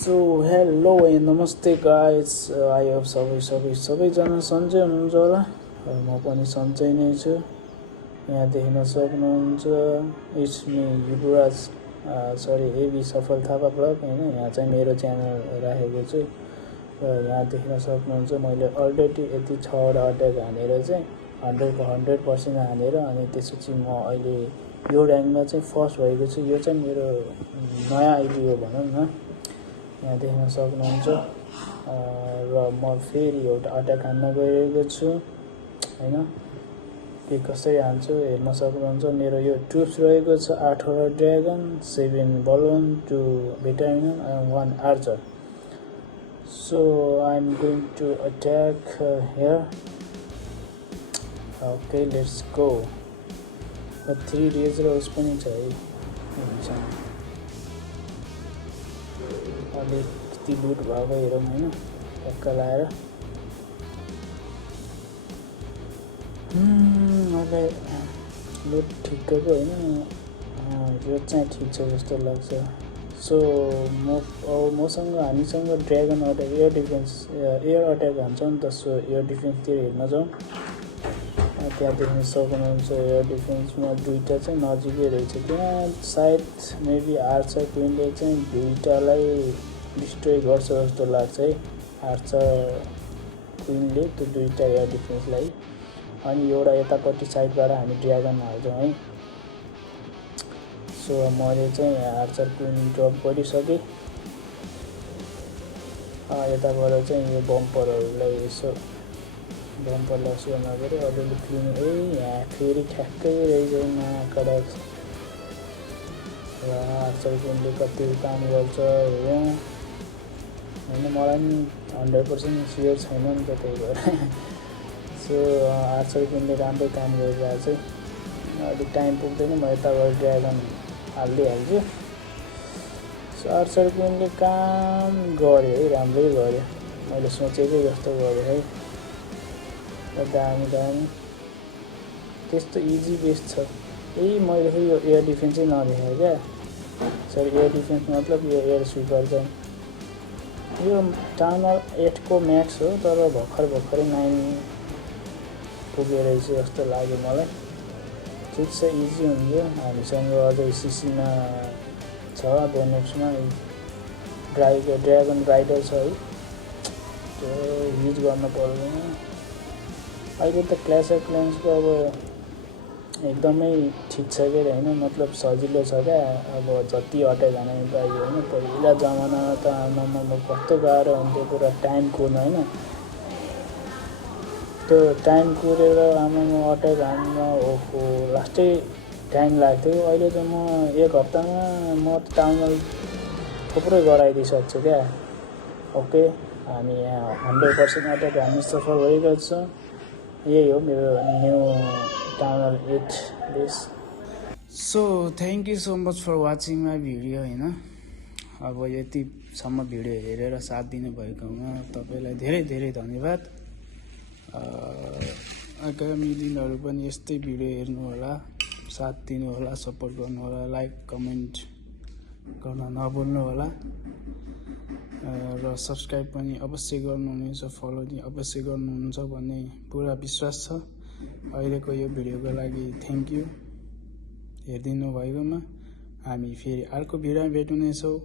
So hello and नमस्ते guys I hope सबैजना सन्चै हुनुहुन्छ होला। म पनि सन्चै नै छु। यहाँ देख्न सक्नुहुन्छ इट्स मी युवराज सरी एबी सफल थापा ब्लग होइन। यहाँ चाहिँ मेरो च्यानल राखेको छु र यहाँ देख्न सक्नुहुन्छ मैले अलरेडी यति 6वटा अट्याक हानेर चाहिँ 100% हानेर अनि त्यसपछि म अहिले यो ऱ्याङ्कमा चाहिँ फर्स्ट भएको छु। यो चाहिँ मेरो नयाँ आइडी हो भनौँ न। यहाँ देख्न सक्नुहुन्छ र म फेरि एउटा अट्याक हान्न गइरहेको छु होइन। के कसरी हाल्छु हेर्न सक्नुहुन्छ। मेरो यो ट्रुप्स रहेको छ 8वटा dragon, 7 balloon, 2 vitamin and 1 archer. So I am going to attack here. Okay let's go. 3 days र उस पनि छ है हामीसँग। अलिकति लुट भएको हेरौँ होइन टक्का लाएर। मलाई लुट ठिक्कको होइन यो चाहिँ ठिक छ जस्तो लाग्छ। सो मसँग हामीसँग ड्र्यागन अट्याक एयर अट्याक हान्छ नि त। सो एयर डिफेन्सतिर हेर्न जाउँ। त्यहाँ देख्न सक्नुहुन्छ एयर डिफेन्समा 2टा चाहिँ नजिकै रहेछ। त्यहाँ सायद मेबी आर्चर क्विनले चाहिँ 2टालाई डिस्ट्रोय गर्छ जस्तो लाग्छ है। आर्चर क्विनले त्यो 2टा एयर डिफेन्सलाई अनि एउटा यतापट्टि साइडबाट हामी ड्र्यागन हाल्छौँ है। सो मैले चाहिँ आर्चर क्विन ड्रप गरिसकेँ। यताबाट चाहिँ यो बम्परहरूलाई यसो बम्परलाई सो नगरे अलिअलि क्लिन यहाँ फेरि ठ्याक्कै रहेछ कडक। र आर्चर क्विनले कति काम गर्छ हेरौँ होइन। मलाई पनि 100% स्योर छैन नि त त्यही भएर। सो आर्चर क्विनले राम्रो काम गरिरहेको चाहिँ अलिक टाइम पुग्दैन। म यताबाट ड्र्यागन हालिदिइहाल्छु। सो आर्चर क्विनले काम गर्यो है, राम्रै गर्यो। मैले सोचेकै जस्तो गर्यो है। दामी त्यस्तो इजी बेस छ। मैले फेरि यो एयर डिफेन्सै नदेखाएँ क्या। सरी एयर डिफेन्स मतलब यो एयर स्विपर चाहिँ यो टाउन हल 8को म्याक्स हो तर भर्खरै 9 पुगेर रहेछ जस्तो लाग्यो मलाई। ठिक छ इजी हुन्थ्यो। हामीसँग अझै सिसीमा छ बेनेक्समा ड्र्यागन राइडर छ है। त्यो युज गर्न पर्दैन। अहिले त क्ल्यास अफ क्ल्यान्सको अब एकदमै ठिक छ के होइन। मतलब सजिलो छ क्या। अब जति अट्याक हाने पाइयो होइन। पहिला जमानामा त आमामा कस्तो गाह्रो हुन्थ्यो पुरा टाइम कुर्न होइन। त्यो टाइम कुरेर आमामा अट्याक हान्न ओहो लास्टै टाइम लाग्थ्यो। अहिले त म 1 हप्तामा म टाउन हल थुप्रै गराइदिइसक्छु क्या। ओके हामी यहाँ 100% अट्याक हान्नु सफल भइरहेको छ। यही हो मेरो new town hall 8 base. So thank you so much for watching my video होइन। अब यतिसम्म भिडियो हेरेर साथ दिनुभएकोमा तपाईँलाई धेरै धेरै धन्यवाद। आगामी दिनहरू पनि यस्तै भिडियो हेर्नु होला, साथ दिनु होला, सपोर्ट गर्नु होला, लाइक कमेन्ट गर्न नभुल्नु होला र सब्सक्राइब पनि अवश्य गर्नुहुनेछ, फलो पनि अवश्य गर्नुहुन्छ भन्ने पुरा विश्वास छ। अहिलेको यो भिडियोको लागि थ्याङ्क यू हेरिदिनु भएकोमा। हामी फेरि अर्को भिडियोमा भेट्नेछौँ।